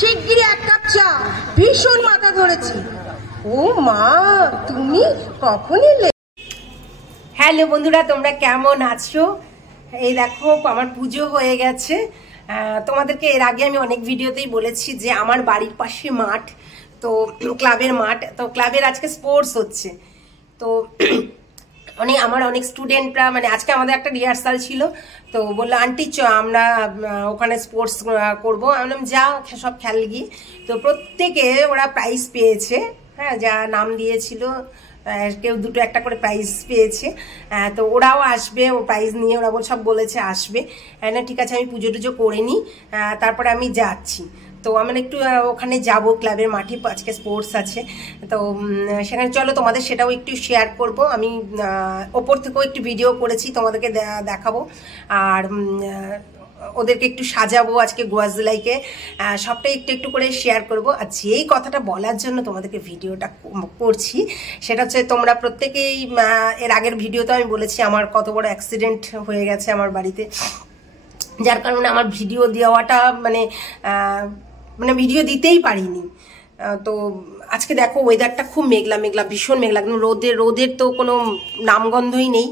শিগগিরই 1 কাপ চা, ভীষণ মাথা ধরেছি। ও মা, তুমি কখন এলে? হ্যালো বন্ধুরা, তোমরা কেমন আছো? এই দেখো আমার পুজো হয়ে গেছে। তোমাদেরকে এর আগে আমি অনেক ভিডিওতেই বলেছি যে আমার বাড়ির পাশে মাঠ, তো ক্লাবের মাঠ, তো ক্লাবের আজকে স্পোর্টস হচ্ছে। তো আমার অনেক স্টুডেন্টরা, মানে আজকে আমাদের একটা রিহার্সাল ছিল, তো বললো আন্টি আমরা ওখানে স্পোর্টস করবো। আমি বললাম যাও, সব খেল গিয়ে। তো প্রত্যেকে ওরা প্রাইজ পেয়েছে, হ্যাঁ, যা নাম দিয়েছিল কেউ 2-1 করে প্রাইজ পেয়েছে। তো ওরাও আসবে, ও প্রাইজ নিয়ে ওরা সব বলেছে আসবে। না ঠিক আছে, আমি পুজো টুজো করে নিই, তারপরে আমি যাচ্ছি। তো আমরা একটু ওখানে যাব, ক্লাবের মাঠে আজকে স্পোর্টস আছে। তো সেখানে চলো তোমাদের সেটাও একটু শেয়ার করব। আমি ওপর থেকেও একটু ভিডিও করেছি, তোমাদেরকে দেখাবো। আর ওদেরকে একটু সাজাবো আজকে গোয়াজলাইকে, সবটাই একটু একটু করে শেয়ার করব। আর যেই কথাটা বলার জন্য তোমাদেরকে ভিডিওটা করছি সেটা হচ্ছে, তোমরা প্রত্যেকেই এর আগের ভিডিওতে আমি বলেছি আমার কত বড় অ্যাক্সিডেন্ট হয়ে গেছে আমার বাড়িতে, যার কারণে আমার ভিডিও দেওয়াটা মানে ভিডিও দিতেই পারিনি। তো আজকে দেখো ওয়েদারটা খুব মেঘলা মেঘলা, ভীষণ মেঘলা, একদম রোদের তো কোনো নামগন্ধই নেই,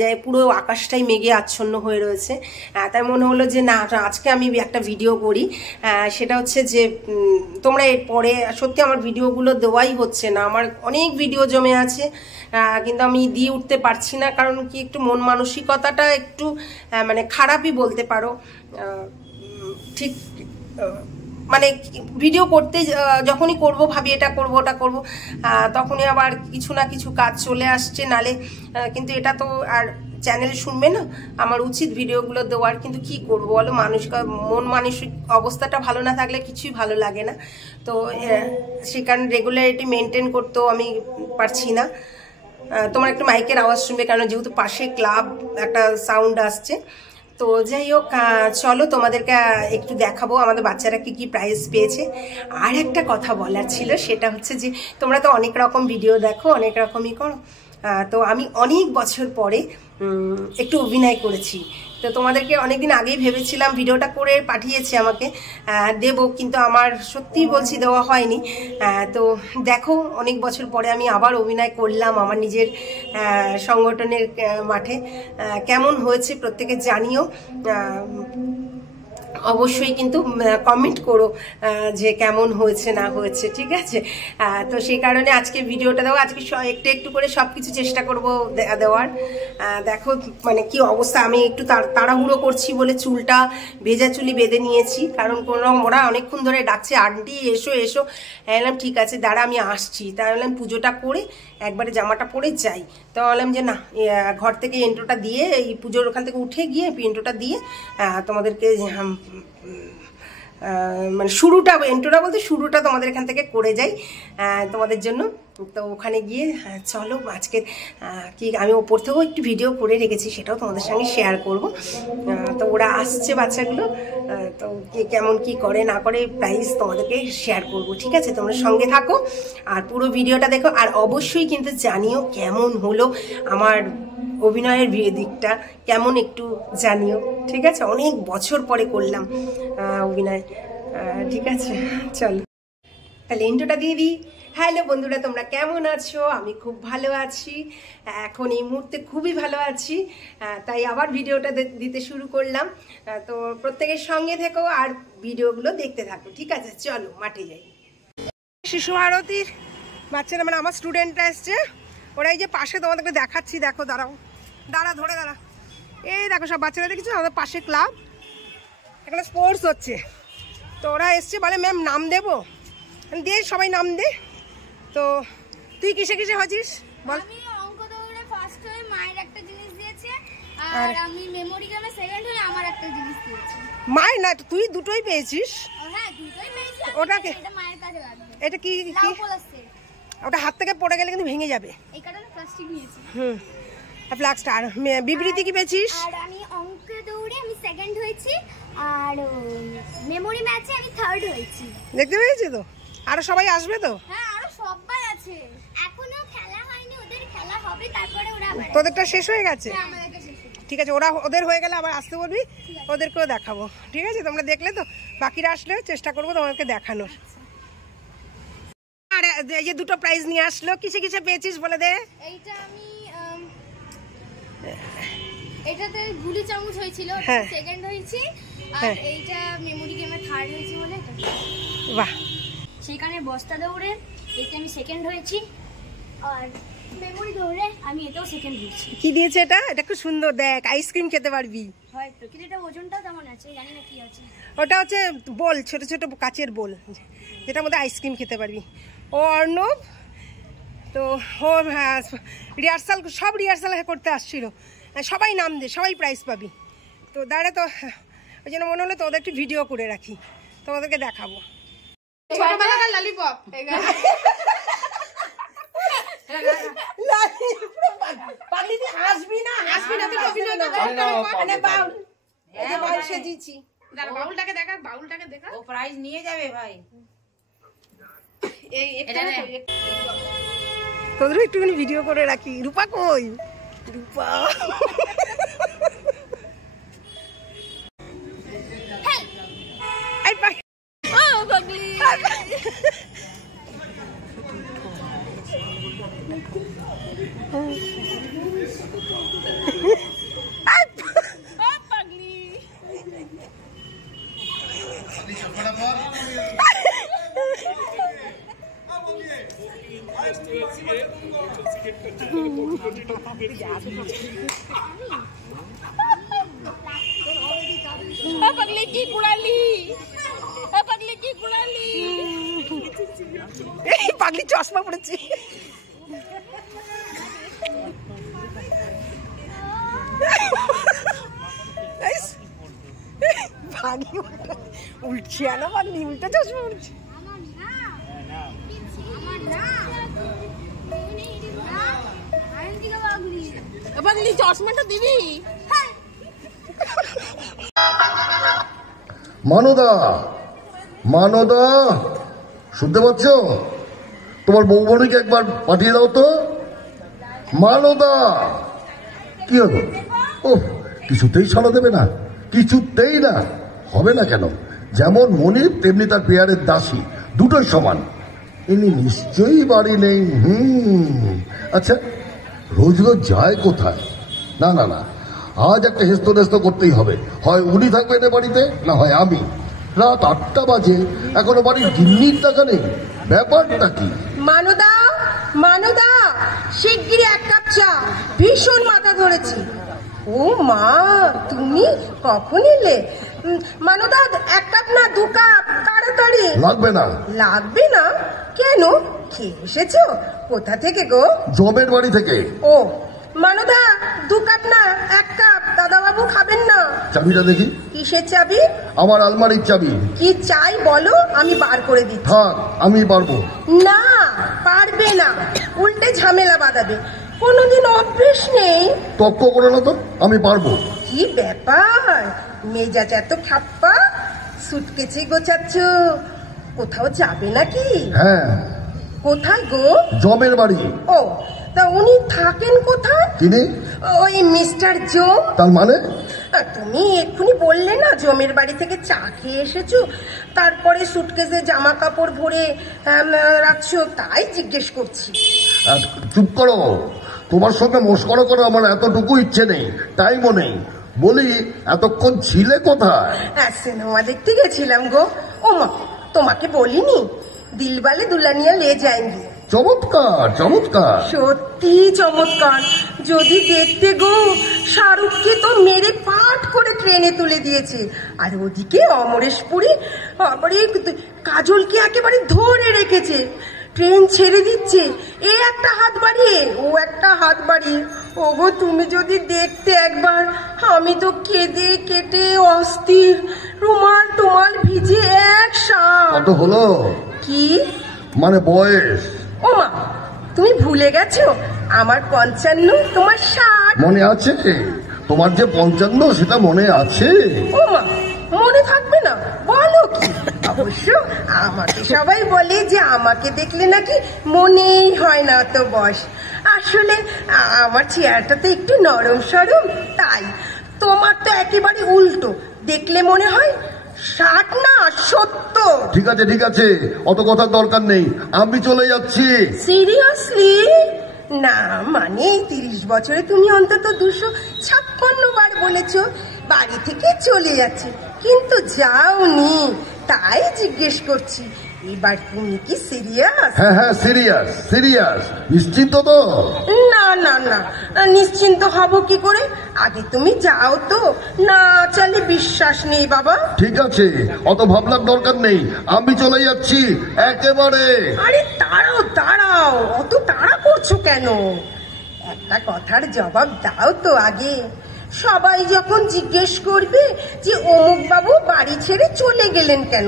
যে পুরো আকাশটাই মেঘে আচ্ছন্ন হয়ে রয়েছে। তাই মনে হলো যে না, আজকে আমি একটা ভিডিও করি। সেটা হচ্ছে যে তোমরা এরপরে, সত্যি আমার ভিডিওগুলো দেওয়াই হচ্ছে না, আমার অনেক ভিডিও জমে আছে, কিন্তু আমি দিয়ে উঠতে পারছি না। কারণ কি, একটু মন মানসিকতাটা একটু মানে খারাপই বলতে পারো। ঠিক মানে ভিডিও করতে যখনই করব ভাবি এটা করব ওটা করব, তখনই আবার কিছু না কিছু কাজ চলে আসছে, নালে কিন্তু এটা তো আর চ্যানেলে শুনবে না। আমার উচিত ভিডিওগুলো দেওয়ার, কিন্তু কি করব বলো, মন মানসিক অবস্থাটা ভালো না থাকলে কিছুই ভালো লাগে না। তো সেই কারণে রেগুলারিটি মেনটেন করতেও আমি পারছি না। তোমার একটু মাইকের আওয়াজ শুনবে, কারণ যেহেতু পাশে ক্লাব, একটা সাউন্ড আসছে। তো যাই হোক, চলো তোমাদেরকে একটু দেখাবো আমাদের বাচ্চারা কি কি প্রাইজ পেয়েছে। আর একটা কথা বলার ছিল, সেটা হচ্ছে যে তোমরা তো অনেক রকম ভিডিও দেখো, অনেক রকমই করো। তো আমি অনেক বছর পরে একটু অভিনয় করেছি। তো তোমাদেরকে অনেকদিন আগেই ভেবেছিলাম, ভিডিওটা করে পাঠিয়েছে আমাকে, দেব, কিন্তু আমার সত্যিই বলছি দেওয়া হয়নি। তো দেখো অনেক বছর পরে আমি আবার অভিনয় করলাম আমার নিজের সংগঠনের মাঠে। কেমন হয়েছে প্রত্যেকে জানিও, অবশ্যই কিন্তু কমেন্ট করো যে কেমন হয়েছে না হয়েছে, ঠিক আছে? তো সেই কারণে আজকে ভিডিওটা দেওয়া, আজকে একটু একটু করে সব কিছু চেষ্টা করব দেওয়ার। দেখো মানে কি অবস্থা, আমি একটু তাড়াহুড়ো করছি বলে চুলটা, ভেজা চুলি বেঁধে নিয়েছি, কারণ ওরা অনেকক্ষণ ধরে ডাকছে আন্টি এসো এসো। বললাম ঠিক আছে দাঁড়া আমি আসছি। তাই বললাম পুজোটা করে একবারে জামাটা পরে যাই। তো বললাম যে না, ঘর থেকে এন্ট্রোটা দিয়ে, এই পুজোর ওখান থেকে উঠে গিয়ে এন্ট্রোটা দিয়ে তোমাদেরকে মানে এন্ট্রোটা বলতে শুরুটা তোমাদের এখান থেকে করে যাই তোমাদের জন্য। তো ওখানে গিয়ে চলো আজকে কি আমি ওপর থেকেও একটু ভিডিও করে রেখেছি, সেটাও তোমাদের সঙ্গে শেয়ার করব। তো ওরা আসছে বাচ্চাগুলো, তো কে কেমন কি করে না করে প্রাইস তোমাদেরকে শেয়ার করব, ঠিক আছে? তোমরা সঙ্গে থাকো আর পুরো ভিডিওটা দেখো। আর অবশ্যই কিন্তু জানিও কেমন হলো আমার অভিনয়ের দিকটা, কেমন একটু জানিও, ঠিক আছে? অনেক বছর পরে করলাম অভিনয়, ঠিক আছে? চলো তাহলে ইন্ট্রোটা দিয়ে দিই। হ্যালো বন্ধুরা, তোমরা কেমন আছো? আমি খুব ভালো আছি, এখন এই মুহূর্তে খুবই ভালো আছি, তাই আবার ভিডিওটা দিতে শুরু করলাম। তো প্রত্যেকের সঙ্গে থেকো আর ভিডিওগুলো দেখতে থাকো, ঠিক আছে? চলো মাঠে যাই। শিশু ভারতীর বাচ্চারা, মানে আমার স্টুডেন্টরা এসছে, ওরা এই যে পাশে, তোমাদেরকে দেখাচ্ছি, দেখো, দাঁড়া ধরে দাঁড়া, এই দেখো সব বাচ্চারা দেখেছো, আমাদের পাশে ক্লাব, এখানে স্পোর্টস হচ্ছে। তো ওরা এসছে, বলে ম্যাম নাম দেবো, দে সবাই নাম দে। তো তুই কিসে কিসে হচ্ছিস বল? আমি অঙ্ক দৌড়ে ফার্স্ট হয়ে মায়ের একটা জিনিস দিয়েছে, আর আমি মেমোরি গেমে সেকেন্ড হয়ে আমার একটা জিনিস দিয়েছে। মায়ের না, তুই দুটোই পেয়েছিস? হ্যাঁ দুটোই পেয়েছি। ওটাকে এটা মায়ের কাছে লাগবে। এটা কি লাউ পলাছে, ওটা হাত থেকে পড়ে গেলে কিন্তু ভেঙে যাবে, এই কারণে প্লাস্টিক নিয়েছি। ফ্লাক্সটা। আর বিবৃতি কি পেয়েছিস? আর আমি অঙ্ক দৌড়ে আমি সেকেন্ড হয়েছি, আর মেমোরি ম্যাচে আমি থার্ড হয়েছি। দেখতে পেয়েছি তো, আরো সবাই আসবে তো? হ্যাঁ আরো সবাই আছে, এখনো খেলা হয়নি, ওদের খেলা হবে, তারপরে ওরা আবার। তোদেরটা শেষ হয়ে গেছে? হ্যাঁ আমাদেরটা শেষ হয়েছে। ঠিক আছে, ওদের হয়ে গেলে আবার আসতে বলবি, ওদেরকেও দেখাবো। ঠিক আছে, তোমরা দেখলে তো, বাকিরা আসলে চেষ্টা করবো তোমাদেরকে দেখানোর। আর এই যে দুটো প্রাইজ নিয়ে আসলো, কিসে কিসে পেয়েছিস বলে দে। এইটা আমি এটাতে গুলি চামচ হয়েছিল, সেকেন্ড হয়েছি, আর এইটা মেমোরি গেমে থার্ড হয়েছি বলে। বাহ, সেখানে বস্তা দৌড়ে এতে আমি সেকেন্ড হয়েছি, আর মেমোরি দৌড়ে আমি এটাও সেকেন্ড হয়েছি। কি দিয়েছে এটা? এটা খুব সুন্দর, দেখ আইসক্রিম খেতে পারবি হয়তো, কিন্তু এটা ওজনটাও তেমন আছে, জানি না কি আছে। ওটা হচ্ছে বোল, ছোট ছোট কাচের বোল, যেটার মধ্যে আইসক্রিম খেতে পারবি। ও অর্ণব তো ও রিহার্সাল, সব রিহার্সাল করতে আসছিল, সবাই নাম দে, সবাই প্রাইজ পাবি। তো দাঁড়া, তো ওই জন্য মনে হলো তো ওদের একটু ভিডিও করে রাখি, তোমাদেরকে দেখাবো। ছোটবেলাকার ললিপপ, হাসবি না, হাসবি না, বাউল সেজেছি। বাউলটাকে দেখা, বাউলটাকে দেখা, ও প্রাইজ নিয়ে যাবে ভাই। তোদেরও একটুখানি ভিডিও করে রাখি। রূপা কই? রূপা पगली की कुड़ाली, पगली की कुड़ाली, পাগলি চশমা পড়েছি। উল্টছে না পাগলি, উল্টা চশমা পড়েছি। পাগলি চশমাটা দিবি? মানদা, মানদা শুনতে পাচ্ছ? তোমার বৌমণিকে একবার পাঠিয়ে দাও তো। মানদা, কি হলো? ও কিছুতেই সাড়া দেবে না, কিছুতেই না। হবে না কেন? যেমন মনির তেমনি তার পেয়ারের দাসী, দুটোই সমান। ইনি নিশ্চয়ই বাড়ি নেই। আচ্ছা, রোজ রোজ যায় কোথায়? না না না, আজ একটা হেস্ত করতেই হবে। হয় উনি থাকবেন এ বাড়িতে, না হয় আমি। রাত 8টা বাজে, এখনো বাড়ির গিন্নির টাকা নেই। ব্যাপারটা কি? মানদা, মানদা শিগগিরই এক কাপ চা, ভীষণ মাথা ধরেছি। ও মা, তুমি কখন এলে? মানদা, এক কাপ না 2 কাপ, তাড়াতাড়ি। লাগবে না। লাগবে না কেন? খেয়ে এসেছো? কোথা থেকে গো? জমের বাড়ি থেকে। ও মানদা, 2 কাপ না 1 কাপ, দাদাবাবু খাবেন না। চাবিটা দেখি। কিসের চাবি? আমার আলমারির চাবি। কি চাই বলো, আমি বার করে দিচ্ছি। থাক, আমি পারবো। না, পারবে না, উল্টে ঝামেলা বাঁধাবে। কোনোদিন অভ্যেস নেই। তক্ক করে না তো, আমি পারবো। কি ব্যাপার, মেজাজ এত খাপ্পা? সুটকেসে গোছাচ্ছ, কোথাও যাবে নাকি? হ্যাঁ। কোথায় গো? জমের বাড়ি। ও, তা উনি থাকেন কোথায়? তিনি? ওই মিস্টার জম। তার মানে? তুমি এক্ষুনি বললে না জমের বাড়ি থেকে চা খেয়ে এসেছো, তারপরে সুটকেসে জামা কাপড় ভরে রাখছো, তাই জিজ্ঞেস করছি। চুপ করো, তোমার সঙ্গে মস্করা করে আমার এতটুকু ইচ্ছে নেই, টাইমও নেই। বলি, এতক্ষণ ছিলে কোথায়? সিনেমা দেখতে গেছিলাম গো। ও মা, তোমাকে বলিনি দিলবালে দুলানিয়া লে যায়নি? চমৎকার চমৎকার, সত্যি চমৎকার। যদি দেখতে গো, শাহরুখকে তো মেরে পাট করে ট্রেনে তুলে দিয়েছে, আর ওদিকে অমরেশপুরি আবারে কাজলকে একেবারে ধরে রেখেছে। ট্রেন ছেড়ে দিচ্ছে, এ একটা হাত বাড়িয়ে, ও একটা হাত বাড়িয়ে। ওগো, তুমি যদি দেখতে একবার, আমি তো কেঁদে কেটে অস্থির, রুমাল টুমাল ভিজে এক সাপ। কত হলো? কি মানে বয়স? ও মা, তুমি ভুলে গেছো আমার 55, তোমার 60। মনে আছে? তোমার যে 55 সেটা মনে আছে? ও মা, মনে থাকবে না? বলো কি? অবশ্য আমাকে সবাই বলে যে আমাকে দেখলে নাকি মনেই হয় না অত বয়স। আসলে আমার চেহারাটা তো একটু নরম সরম, তাই। তোমার তো একেবারে উল্টো, দেখলে মনে হয় 60 না 70। ঠিক আছে ঠিক আছে, অত কথার দরকার নেই, আমি চলে যাচ্ছি। সিরিয়াসলি? না মানে 30 বছরে তুমি অন্তত 256 বার বলেছো বাড়ি থেকে চলে যাচ্ছে, কিন্তু যাওনি, তাই জিজ্ঞেস করছি। এবার তুমি কি সিরিয়াস? হ্যাঁ হ্যাঁ সিরিয়াস সিরিয়াস। নিশ্চিন্ত তো? না না না, নিশ্চিন্ত হব কি করে? আগে তুমি যাও তো, না চলে বিশ্বাস নেই বাবা। ঠিক আছে, অত ভাবনার দরকার নেই, আমি চলে যাচ্ছি একেবারে। আরে দাঁড়াও দাঁড়াও, অত তাড়া করছো কেন? একটা কথার জবাব দাও তো আগে। সবাই যখন জিজ্ঞেস করবে যে অমুক বাবু বাড়ি ছেড়ে চলে গেলেন কেন,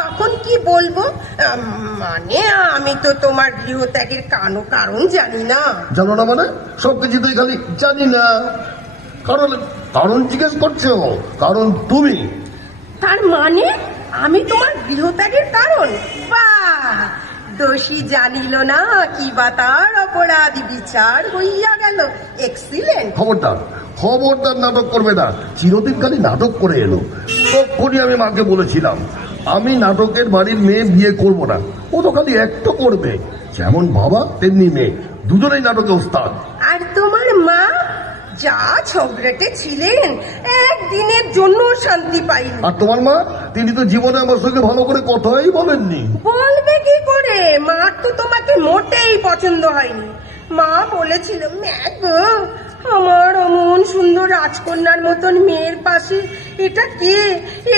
তখন কি বলবো? মানে আমি তো তোমার গৃহত্যাগের কারণ জানি না। জানো না মানে? সবকিছুতেই খালি জানি না। কারণ জিজ্ঞেস করছো? কারণ তুমি। তার মানে আমি তোমার গৃহত্যাগের কারণ? বাহ, দোষী জানিল না কি বা তার অপরাধ বিচার হইয়া গেল। এক্সিলেন্ট। খবরদার খবরদার নাটক করবে না। চিরদিন খালি নাটক করে এলো। তখনই আমি মাকে বলেছিলাম আমি নাটকের বাড়ির মেয়ে বিয়ে করব না, ও তো খালি একটা করবে। যেমন বাবা তেমনি মেয়ে, দুজনেই নাটকে ওস্তাদ। আর তোমার মা যা ঝগড়াটে ছিলেন, একদিনের জন্য শান্তি পাইনি। আর তোমার মা? তিনি তো জীবনে আমার সঙ্গে ভালো করে কথাই বলেননি। বলবে কি করে? মার তো তোমাকে মোটেই পছন্দ হয়নি। মা বলেছিল, ম্যাগো আমার অমন সুন্দর রাজকন্যার মতন মেয়ের পাশে এটা কে?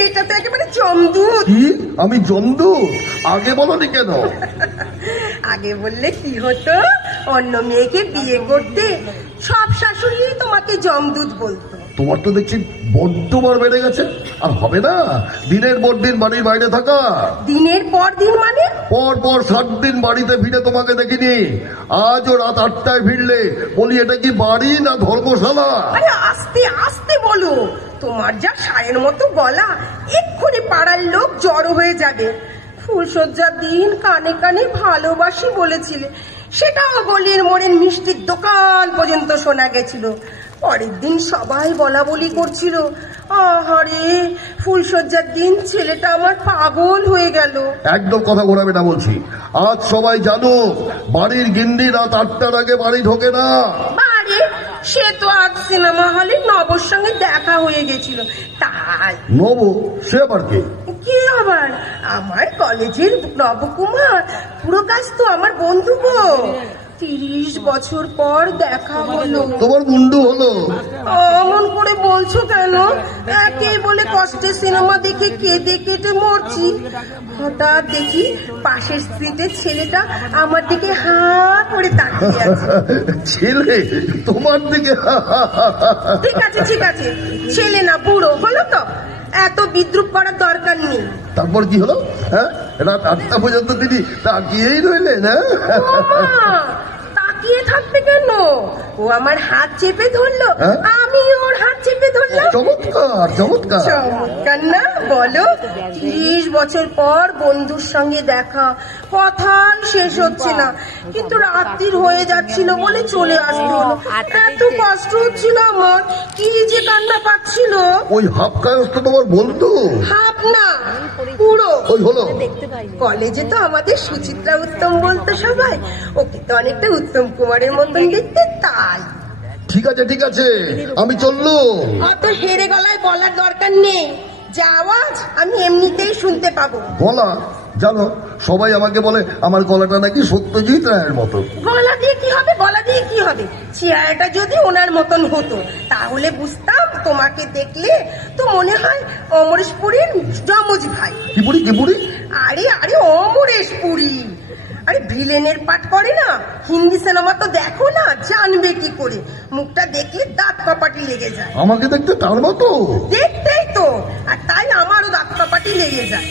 এটা তো একেবারে জমদূত। কি? আমি জমদূত? আগে বলনি কেন? আগে বললে কি হতো? অন্য মেয়েকে বিয়ে করতে সব শাশুড়ি তোমাকে জমদূত বলতো। তোমার তো দেখছি বড্ড বার বেড়ে গেছে। আর হবে না দিনের পর দিন বাড়ির বাইরে থাকা? দিনের পর দিন মানে? পর 7 দিন বাড়িতে ফিরে তোমাকে দেখিনি। আজও রাত 8টায় ফিরলে বলি এটা কি বাড়ি না ধর্মশালা? আরে আস্তে আস্তে বলো, তোমার যা সারের মতো গলা, এক্ষুনি পাড়ার লোক জড়ো হয়ে যাবে। ফুলসজ্জার দিন কানে কানে ভালোবাসি বলেছিলে, সেটাও গলির মোড়ের মিষ্টির দোকান পর্যন্ত শোনা গেছিল। পরের দিন সবাই বলা বলি করছিল, আহারে ফুলসজ্জার দিন ছেলেটা আমার পাগল হয়ে গেল। একদম কথা ঘোরাবে না বলছি। আজ সবাই জানো বাড়ির গিন্নি রাত 8টার আগে বাড়ি ঢোকে না। আরে সে তো আজ সিনেমা হলে নবর সঙ্গে দেখা হয়ে গেছিল, তাই। নব? সে আবার কে? কি আবার? আমার কলেজের নবকুমার, পুরো কাজ তো আমার বন্ধু গো। 30 বছর পর দেখা হলো। তোমার মুন্ডু হলো? অমন করে বলছো কেন? একে বলে কষ্টে সিনেমা দেখে কেঁদে কেটে মরছি। হঠাৎ দেখি পাশের সিটের ছেলেটা আমার দিকে হা করে তাকিয়ে আছে। ছেলে তোমার দিকে? ঠিক আছে ঠিক আছে, ছেলে না বুড়ো হলো তো, এত বিদ্রুপ করার দরকার নেই। তারপর কি হলো? হ্যাঁ, রাত 8টা পর্যন্ত তিনি তাকিয়েই রইলেন? তাকিয়ে থাকবে কেন? ও আমার হাত চেপে ধরলো, আমি ওর হাত চেপে ধরলাম। চমৎকার চমৎকার। চমৎকার না বলো? 30 বছর পর বন্ধুর সঙ্গে দেখা, কথাই শেষ হচ্ছে না, কিন্তু রাত্রির হয়ে যাচ্ছিল বলে চলে আসতে হলো। এত কষ্ট হচ্ছিল আমার, কি যে কান্না পাচ্ছিল। ওই হাফ কায়স্থ তোমার বন্ধু? হাফ না, পুরো। ওই হলো। কলেজে তো আমাদের সুচিত্রা উত্তম বলতো সবাই, ওকে তো অনেকটা উত্তম কুমারের মতন দেখতে, তাই। ঠিক আছে ঠিক আছে, আমি চললুম। অত হেরে গলায় বলার দরকার নেই, যা আওয়াজ আমি এমনিতেই শুনতে পাবো। গলা? জানো সবাই আমাকে বলে আমার গলাটা নাকি সত্যজিৎ রায়ের মতো। গলা দিয়ে কি হবে? গলা দিয়ে কি হবে? চেহারাটা যদি ওনার মতন হতো তাহলে বুঝতাম। তোমাকে দেখলে তো মনে হয় অমরেশ পুরীর যমজ ভাই। কি পুরি কি পুরি? আরে আরে অমরেশ পুরী, আরে ভিলেনের পাঠ করে না, হিন্দি সিনেমা তো দেখো না, জানবে কি করে? মুখটা দেখলে দাঁত কাপাটি লেগে যায়। আমাকে দেখতে তার মতো? দেখতেই তো, আর তাই আমারও দাঁত কাপাটি লেগে যায়।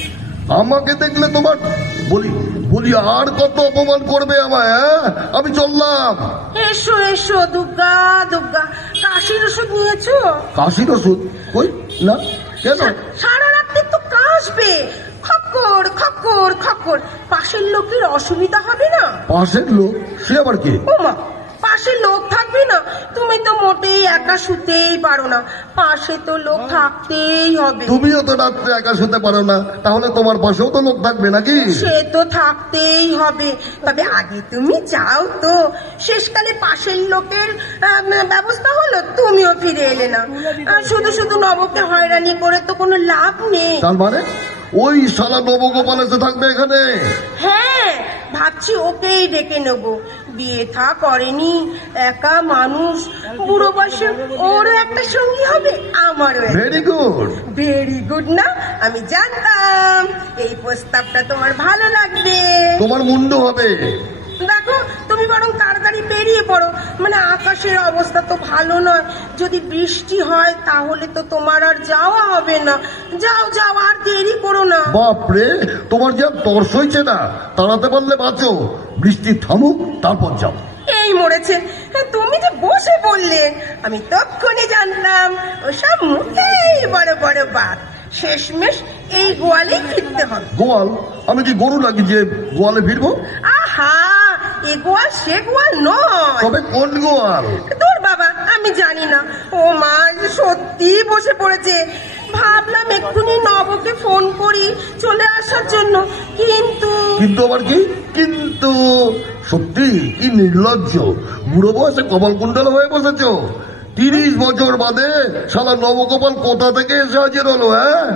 আমাকে দেখলে তোমার বলি বলি আর কত অপমান করবে আমায়? আমি চললাম। এসো এসো, দুর্গা দুর্গা। কাশির ওষুধ নিয়েছো? কাশির ওষুধ? ওই না কেন? সারা রাত্রি তো কাশবে, খক্কর কর, পাশের লোকের অসুবিধা হবে না? পাশের লোক? সে আবার কে? ও মা, পাশে লোক থাকবে না? তুমি তো মোটেই একা শুতেই পারো না, পাশে তো লোক থাকতেই হবে। তুমিও তো রাত্রে একা শুতে পারো না, তাহলে তোমার পাশেও তো লোক থাকবে নাকি? সে তো থাকতেই হবে, তবে আগে তুমি যাও তো। শেষকালে পাশের লোকের ব্যবস্থা হলো, তুমিও ফিরে এলে না। শুধু শুধু নবকে হয়রানি করে তো কোনো লাভ নেই। তার মানে ওই শালা নবগোপাল এসে থাকবে এখানে? হ্যাঁ, ভাবছি ওকেই ডেকে নেব। বিয়ে থা করেনি, একা মানুষ, বুড়ো বয়সে ওরও একটা সঙ্গী হবে, আমারও। Very good. ভেরি গুড না? আমি জানতাম এই প্রস্তাবটা তোমার ভালো লাগবে। তোমার মুন্ডু হবে। দেখো, তুমি বরং তাড়াতাড়ি বেরিয়ে পড়ো, মানে আকাশের অবস্থা তো ভালো নয়। যদি বৃষ্টি হয় তাহলে তো তোমার আর যাওয়া হবে না। যাও যাও, আর দেরি করো না। বাপরে, তোমার যে তর্স হয়েছে না, তাড়াতে পারলে বাঁচো। বৃষ্টি থামুক, তারপর যাও। এই মরেছে, তুমি যে বসে বললে, আমি তক্ষুনি জানতাম ওসব মুখেই বড় বড় বাত। শেষমেশ এই গোয়ালেই ফিরতে হবে। গোয়াল? আমি কি গরু নাকি যে গোয়ালে ফিরবো? আহা, এ গোয়াল সে গোয়াল নয়। তবে কোন গোয়াল? তোর বাবা, আমি জানি না। ও মা, সত্যি বসে পড়েছে। ভাবলাম এক্ষুনি নবকে ফোন করি চলে আসার জন্য, কিন্তু কিন্তু আবার কি কিন্তু? সত্যি কি নির্লজ্জ, বুড়ো বয়সে কপাল কুণ্ডল হয়ে বসেছ। 30 বছর বাদে শালা নবগোপাল কোথা থেকে এসে হাজির হলো? হ্যাঁ,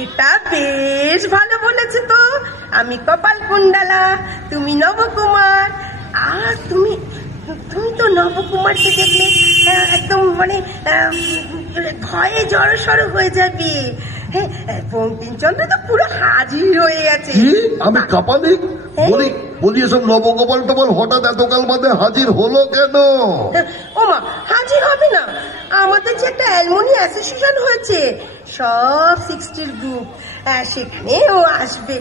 এটা বেশ ভালো বলেছে তো। আমি কপাল কুণ্ডলা, তুমি নবকুমার। আর তুমি তো নবকুমারকে দেখলে একদম মানে ভয়ে জড়সড় হয়ে যাবে। বঙ্কিমচন্দ্র তো পুরো হাজির হয়ে গেছে। কি আমি কাপালিক? বলি এসব নবগোপাল টোপাল হঠাৎ এতকাল বাদে হাজির হলো কেন? ওমা, হাজির হবে না? আমাদের যে একটা অ্যালমনি অ্যাসোসিয়েশন হয়েছে, সব 60 গ্রুপ, সেখানে ও আসবে।